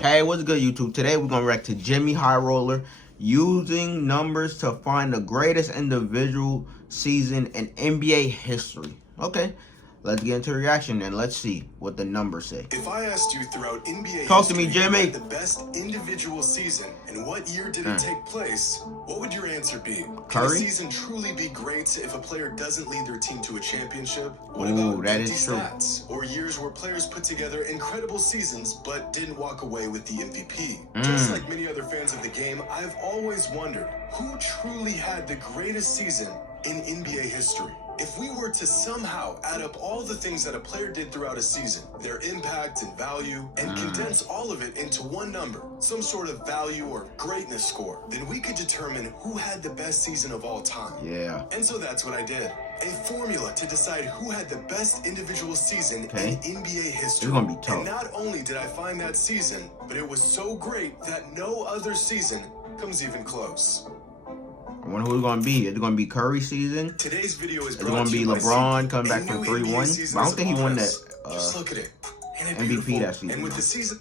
Hey, what's good, YouTube? Today we're gonna react to Jimmy High Roller using numbers to find the greatest individual season in NBA history. Okay, let's get into the reaction and let's see what the numbers say. If I asked you throughout NBA Talk to history me, Jimmy. the best individual season and what year did it take place, what would your answer be? Can a season truly be great if a player doesn't lead their team to a championship? What about that empty is true. stats or years where players put together incredible seasons but didn't walk away with the MVP? Just like many other fans of the game, I've always wondered who truly had the greatest season in NBA history. If we were to somehow add up all the things that a player did throughout a season, their impact and value, and condense all of it into one number, some sort of value or greatness score, then we could determine who had the best season of all time. Yeah. And so that's what I did. A formula to decide who had the best individual season in NBA history. It's gonna be tough. And not only did I find that season, but it was so great that no other season comes even close. I wonder who it's gonna be. Is it gonna be Curry season? Today's video is gonna be LeBron coming back from 3-1. But I don't think he won that Just look at it. MVP that season. And with the season,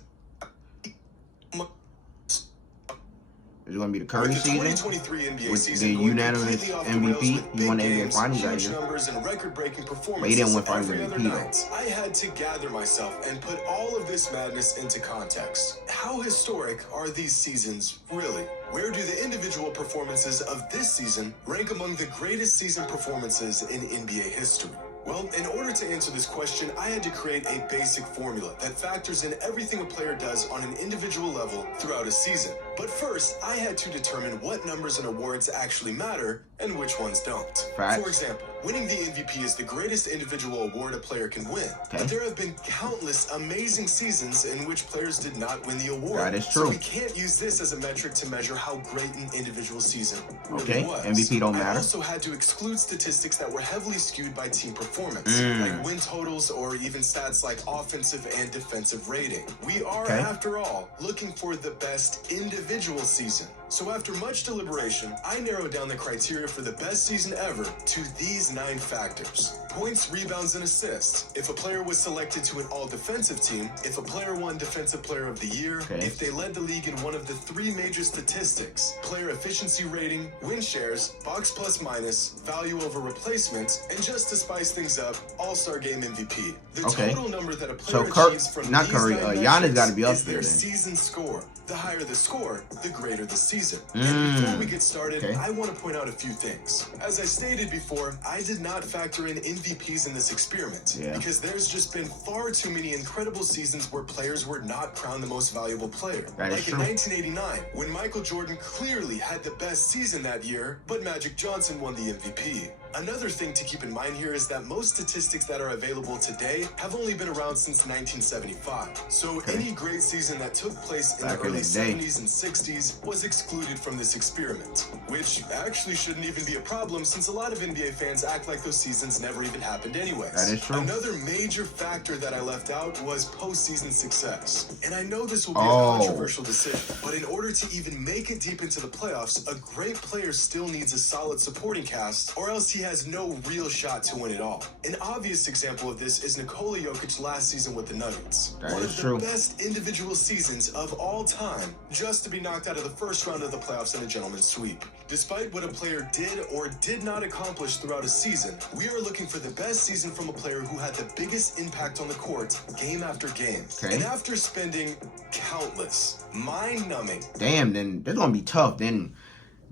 Is it gonna be the Curry with the season? 2023 NBA With season the going unanimous completely off the MVP? rails with He won the big NBA games, Finals that huge year. numbers, and record-breaking performances But he didn't win Finals every other MVP though. night. I had to gather myself and put all of this madness into context. How historic are these seasons really? Where do the individual performances of this season rank among the greatest season performances in NBA history? Well, in order to answer this question, I had to create a basic formula that factors in everything a player does on an individual level throughout a season. But first, I had to determine what numbers and awards actually matter and which ones don't. Facts. For example, winning the MVP is the greatest individual award a player can win. But there have been countless amazing seasons in which players did not win the award. That is true. So we can't use this as a metric to measure how great an individual season really was. MVP don't matter. I also had to exclude statistics that were heavily skewed by team performance, like win totals or even stats like offensive and defensive rating. We are, after all, looking for the best individual season. So after much deliberation, I narrowed down the criteria for the best season ever to these 9 factors. Points, rebounds, and assists. If a player was selected to an all-defensive team, if a player won Defensive Player of the Year, if they led the league in one of the 3 major statistics, player efficiency rating, win shares, box plus minus, value over replacement, and just to spice things up, All-Star Game MVP. The total number that a player achieves from not these Curry, 9 Giannis got to metrics be up is there their then. season score. The higher the score, the greater the season. And before we get started, I want to point out a few things. As I stated before, I did not factor in MVPs in this experiment because there's just been far too many incredible seasons where players were not crowned the most valuable player. Like in 1989, when Michael Jordan clearly had the best season that year, but Magic Johnson won the MVP. Another thing to keep in mind here is that most statistics that are available today have only been around since 1975. So any great season that took place in the early 70s and 60s was excluded from this experiment, which actually shouldn't even be a problem since a lot of NBA fans act like those seasons never even happened anyways. That is true. Another major factor that I left out was postseason success. And I know this will be a controversial decision, but in order to even make it deep into the playoffs, a great player still needs a solid supporting cast, or else he has no real shot to win it all. An obvious example of this is Nikola Jokic last season with the Nuggets. One of the best individual seasons of all time, just to be knocked out of the first round of the playoffs in a gentleman's sweep. Despite what a player did or did not accomplish throughout a season, we are looking for the best season from a player who had the biggest impact on the court game after game. And after spending countless, mind-numbing... Damn, then this gonna be tough. Then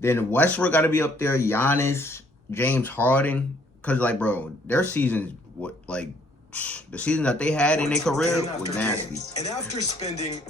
Westbrook gotta be up there, Giannis, James Harden, cause like, bro, their seasons, the season that they had in their career was nasty. And after spending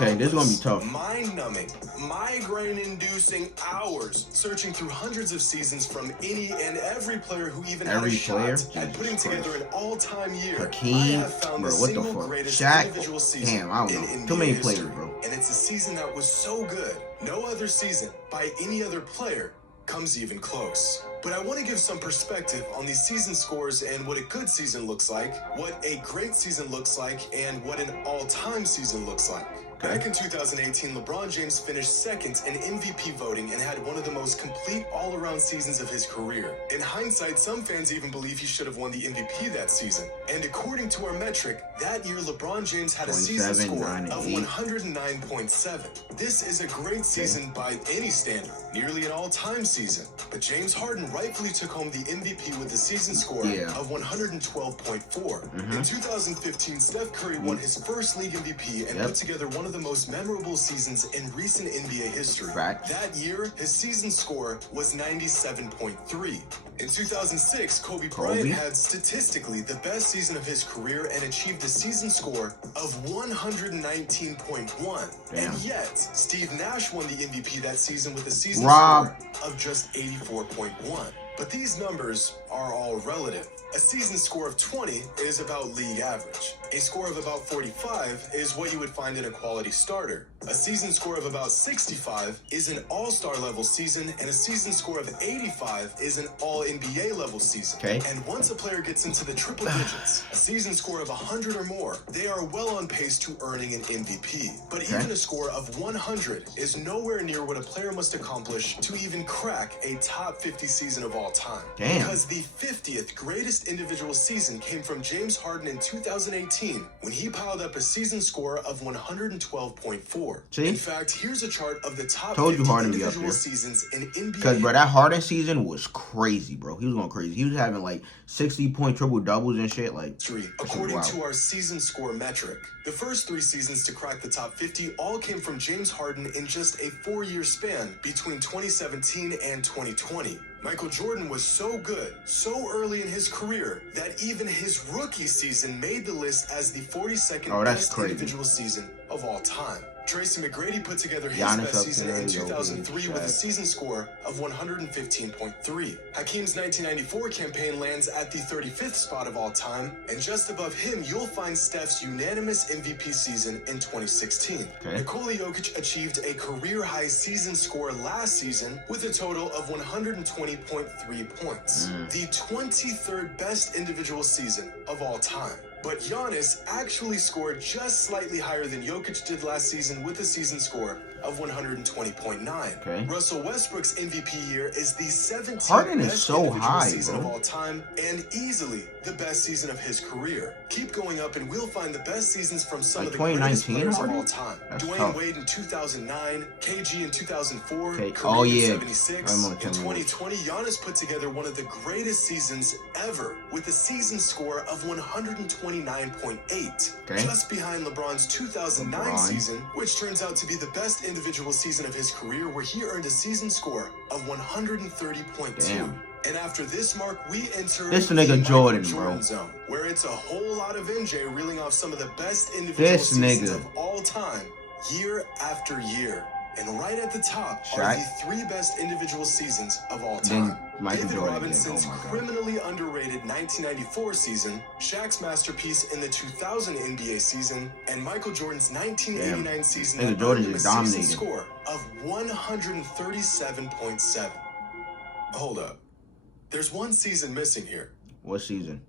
this is gonna be tough. Mind-numbing, migraine-inducing hours searching through hundreds of seasons from any and every player who even had a shot at putting together an all-time year, I have found the single greatest individual season in NBA too many history. players, bro. And it's a season that was so good, no other season by any other player comes even close. But I want to give some perspective on these season scores and what a good season looks like, what a great season looks like, and what an all-time season looks like. Back in 2018, LeBron James finished second in MVP voting and had one of the most complete all-around seasons of his career. In hindsight, some fans even believe he should have won the MVP that season. And according to our metric, that year LeBron James had a season score of 109.7. This is a great season by any standard, nearly an all-time season. But James Harden rightfully took home the MVP with a season score of 112.4. In 2015, Steph Curry won his first league MVP and put together one of the most memorable seasons in recent NBA history. That year, his season score was 97.3. In 2006, Kobe Bryant had statistically the best season of his career and achieved a season score of 119.1. And yet, Steve Nash won the MVP that season with a season score of just 84.1. But these numbers are all relative. A season score of 20 is about league average. A score of about 45 is what you would find in a quality starter. A season score of about 65 is an all-star level season, and a season score of 85 is an all-NBA level season. And once a player gets into the triple digits, a season score of 100 or more, they are well on pace to earning an MVP. But even a score of 100 is nowhere near what a player must accomplish to even crack a top 50 season of all time. Because the 50th greatest individual season came from James Harden in 2018 when he piled up a season score of 112.4. In fact, here's a chart of the top 50 individual seasons in NBA. Because, bro, that Harden season was crazy, bro. He was going crazy. He was having, like, 60-point triple-doubles and shit. Like, according to our season score metric, the first 3 seasons to crack the top 50 all came from James Harden in just a 4-year span between 2017 and 2020. Michael Jordan was so good, so early in his career, that even his rookie season made the list as the 42nd best individual season of all time. Tracy McGrady put together his best season in 2003 with a season score of 115.3. Hakeem's 1994 campaign lands at the 35th spot of all time, and just above him, you'll find Steph's unanimous MVP season in 2016. Nikola Jokic achieved a career-high season score last season with a total of 120.3 points, the 23rd best individual season of all time. But Giannis actually scored just slightly higher than Jokic did last season with a season score of 120.9. Russell Westbrook's MVP year is the 17th best individual season of all time and easily the best season of his career. Keep going up and we'll find the best seasons from some of the greatest players of all time. Dwayne Wade in 2009, KG in 2004, Kareem in 76. In 2020, Giannis put together one of the greatest seasons ever with a season score of 129.8. Just behind LeBron's 2009 season, which turns out to be the best individual season of his career, where he earned a season score of 130.2. And after this mark, we enter this nigga Jordan, zone, where it's a whole lot of MJ reeling off some of the best individual seasons of all time, year after year. And right at the top are the 3 best individual seasons of all time. David Robinson's criminally underrated 1994 season, Shaq's masterpiece in the 2000 NBA season, and Michael Jordan's 1989 season that earned him a season score of 137.7. Hold up. There's one season missing here. What season?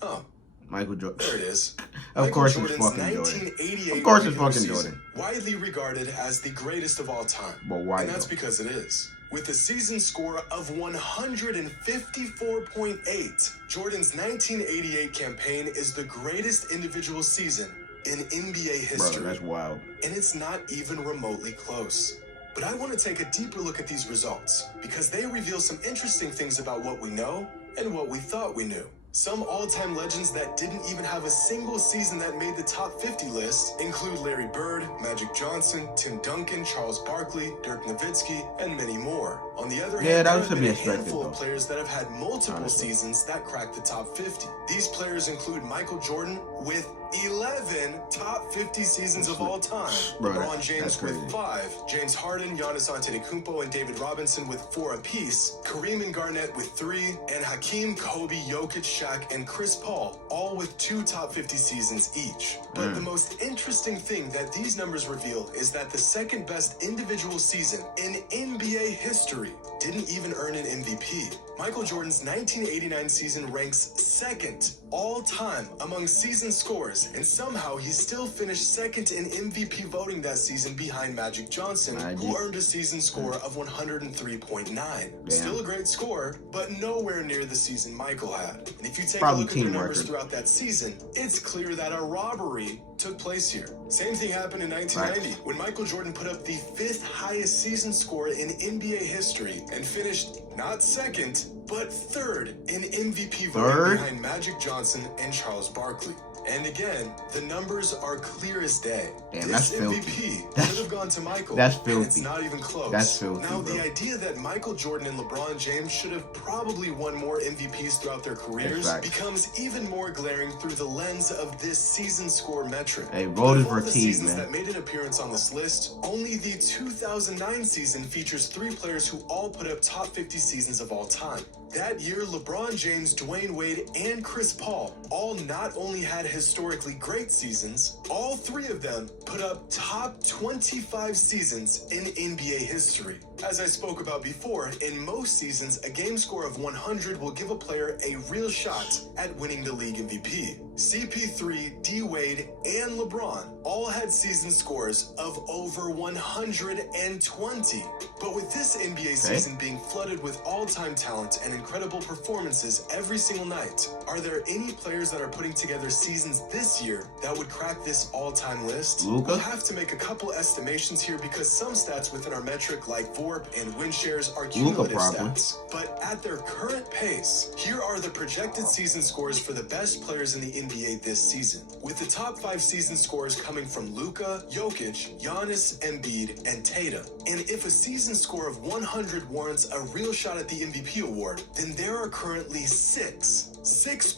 Oh. Michael Jordan. There it is. Of course it's fucking Jordan. Of course it's fucking Jordan. Widely regarded as the greatest of all time. But why? And that's because it is. With a season score of 154.8, Jordan's 1988 campaign is the greatest individual season in NBA history. Bro, that's wild. And it's not even remotely close. But I want to take a deeper look at these results because they reveal some interesting things about what we know and what we thought we knew. Some all-time legends that didn't even have a single season that made the top 50 list include Larry Bird, Magic Johnson, Tim Duncan, Charles Barkley, Dirk Nowitzki, and many more. On the other hand, there have been a handful of players that have had multiple seasons that cracked the top 50. These players include Michael Jordan with 11 top 50 seasons of all time. LeBron James with 5. James Harden, Giannis Antetokounmpo, and David Robinson with 4 apiece. Kareem and Garnett with 3. And Hakeem, Kobe, Jokic, Shaq, and Chris Paul, all with 2 top 50 seasons each. But the most interesting thing that these numbers reveal is that the second best individual season in NBA history didn't even earn an MVP. Michael Jordan's 1989 season ranks second all-time among season scores, and somehow he still finished second in MVP voting that season behind Magic Johnson, who earned a season score of 103.9. Still a great score, but nowhere near the season Michael had. And if you take a look at the numbers throughout that season, it's clear that a robbery took place here. Same thing happened in 1990 when Michael Jordan put up the 5th highest season score in NBA history and finished not second, but 3rd in MVP voting behind Magic Johnson and Charles Barkley. And again, the numbers are clear as day. Damn, this that's MVP should have gone to Michael. That's filthy. And it's not even close. That's filthy. Now, the idea that Michael Jordan and LeBron James should have probably won more MVPs throughout their careers becomes even more glaring through the lens of this season score metric. Hey, voters for for seasons man. that made an appearance on this list, only the 2009 season features 3 players who all put up top 50 seasons of all time. That year, LeBron James, Dwayne Wade, and Chris Paul all not only had historically great seasons, all 3 of them put up top 25 seasons in NBA history. As I spoke about before, in most seasons, a game score of 100 will give a player a real shot at winning the league MVP. CP3, D Wade, and LeBron all had season scores of over 120. But with this NBA season being flooded with all-time talent and incredible performances every single night, are there any players that are putting together seasons this year that would crack this all-time list? Luka? We'll have to make a couple estimations here because some stats within our metric like VORP and win shares are cumulative stats. But at their current pace, here are the projected season scores for the best players in the NBA this season, with the top 5 season scores coming from Luka, Jokic, Giannis, Embiid, and Tatum. And if a season score of 100 warrants a real shot at the MVP award, then there are currently 6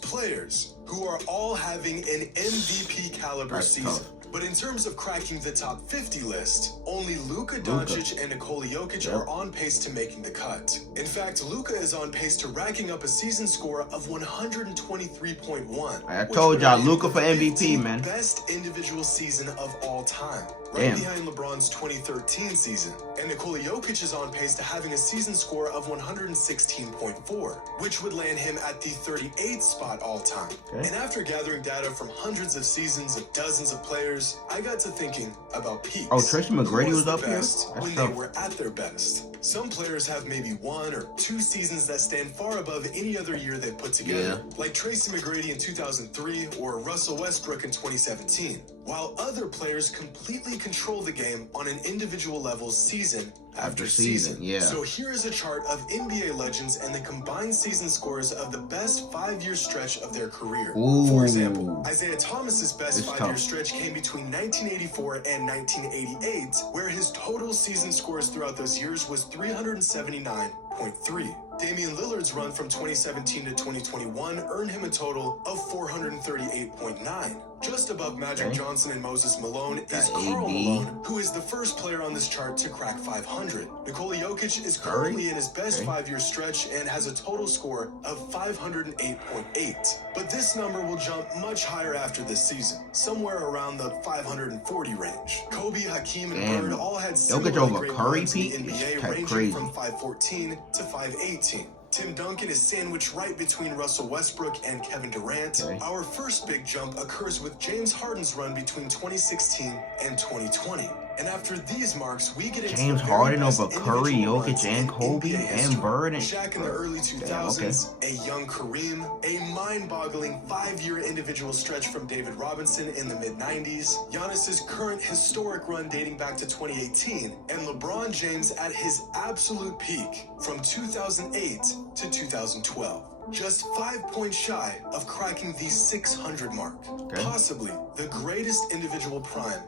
players who are all having an MVP caliber season. Tough. But in terms of cracking the top 50 list, only Luka Doncic and Nikola Jokic are on pace to making the cut. In fact, Luka is on pace to racking up a season score of 123.1. I told y'all, Luka for MVP, man. Best individual season of all time. Right behind LeBron's 2013 season. And Nikola Jokic is on pace to having a season score of 116.4, which would land him at the 38th spot all time. And after gathering data from hundreds of seasons of dozens of players, I got to thinking about peaks. Oh, Tracy McGrady was up here? When they were at their best. Some players have maybe 1 or 2 seasons that stand far above any other year they've put together, like Tracy McGrady in 2003 or Russell Westbrook in 2017, while other players completely control the game on an individual level season after season. So here is a chart of NBA legends and the combined season scores of the best 5-year stretch of their career. For example, Isaiah Thomas's best 5-year stretch came between 1984 and 1988, where his total season scores throughout those years was 379.3. Damian Lillard's run from 2017 to 2021 earned him a total of 438.9. Just above Magic Johnson and Moses Malone is Karl Malone, who is the first player on this chart to crack 500. Nikola Jokic is currently in his best 5-year stretch and has a total score of 508.8. But this number will jump much higher after this season, somewhere around the 540 range. Kobe, Hakeem, and Bird all had similarly great runs in the NBA, ranging from 514 to 518. Tim Duncan is sandwiched right between Russell Westbrook and Kevin Durant. Our first big jump occurs with James Harden's run between 2016 and 2020. And after these marks, we get into James Harden over Curry, Jokic, and Kobe, and Bird, and Shaq in the early 2000s, a young Kareem, a mind-boggling 5-year individual stretch from David Robinson in the mid-90s, Giannis's current historic run dating back to 2018, and LeBron James at his absolute peak from 2008 to 2012. Just 5 points shy of cracking the 600 mark. Possibly the greatest individual prime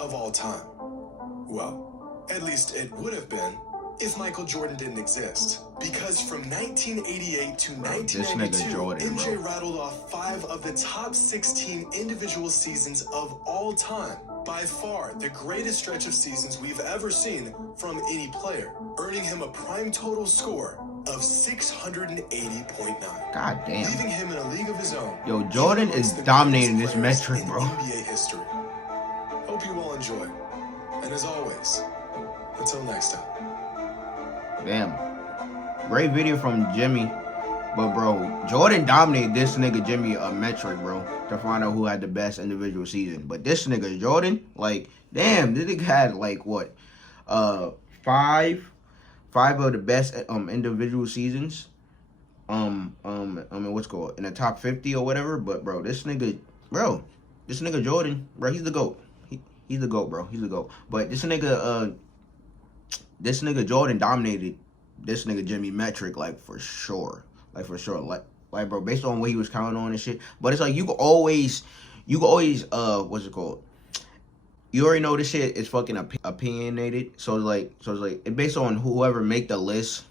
of all time. Well, at least it would have been if Michael Jordan didn't exist. Because from 1988 to 1992, MJ rattled off 5 of the top 16 individual seasons of all time. By far, the greatest stretch of seasons we've ever seen from any player, earning him a prime total score of 680.9. God damn. Leaving him in a league of his own. Yo, Jordan is dominating this metric, bro. NBA history. Hope you all enjoy. And as always, until next time. Damn. Great video from Jimmy. But, bro, Jordan dominated this nigga Jimmy a metric, bro, to find out who had the best individual season. But this nigga Jordan, like, damn, this nigga had, like, what? Five of the best individual seasons. I mean, what's called in the top 50 or whatever. But, bro, this nigga Jordan, bro, he's the GOAT. He's the GOAT, bro. He's the GOAT. But this nigga Jordan dominated this nigga Jimmy metric, like, for sure. Like, for sure. Like, bro, based on what he was counting on and shit. But it's like, you can always, what's it called? You already know this shit is fucking opinionated. So it's like, it's based on whoever make the list.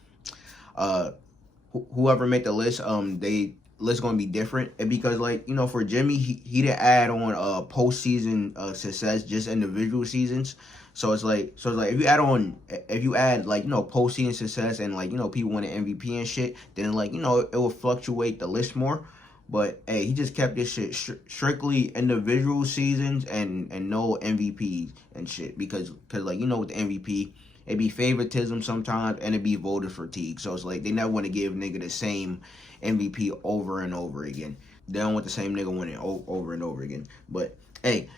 Whoever make the list, they list gonna be different. And because, like, you know, for Jimmy, he didn't add on postseason success, just individual seasons. So it's like if you add like, you know, postseason success and, like, you know, people win an MVP and shit, then, like, you know, it will fluctuate the list more. But hey, he just kept this shit strictly individual seasons and no MVPs and shit, because like, you know, with the MVP, it be favoritism sometimes and it be voter fatigue. So it's like they never want to give nigga the same MVP over and over again. They don't want the same nigga winning over and over again. But hey,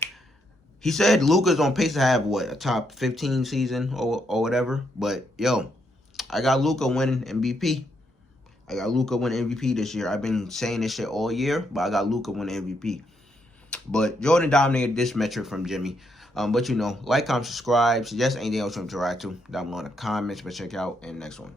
he said Luka's on pace to have, what, a top 15 season or whatever. But, yo, I got Luka winning MVP. I got Luka winning MVP this year. I've been saying this shit all year, but I got Luka winning MVP. But Jordan dominated this metric from Jimmy. But, you know, like, comment, subscribe, suggest anything else you want to interact to down below in the comments. But check out in the next one.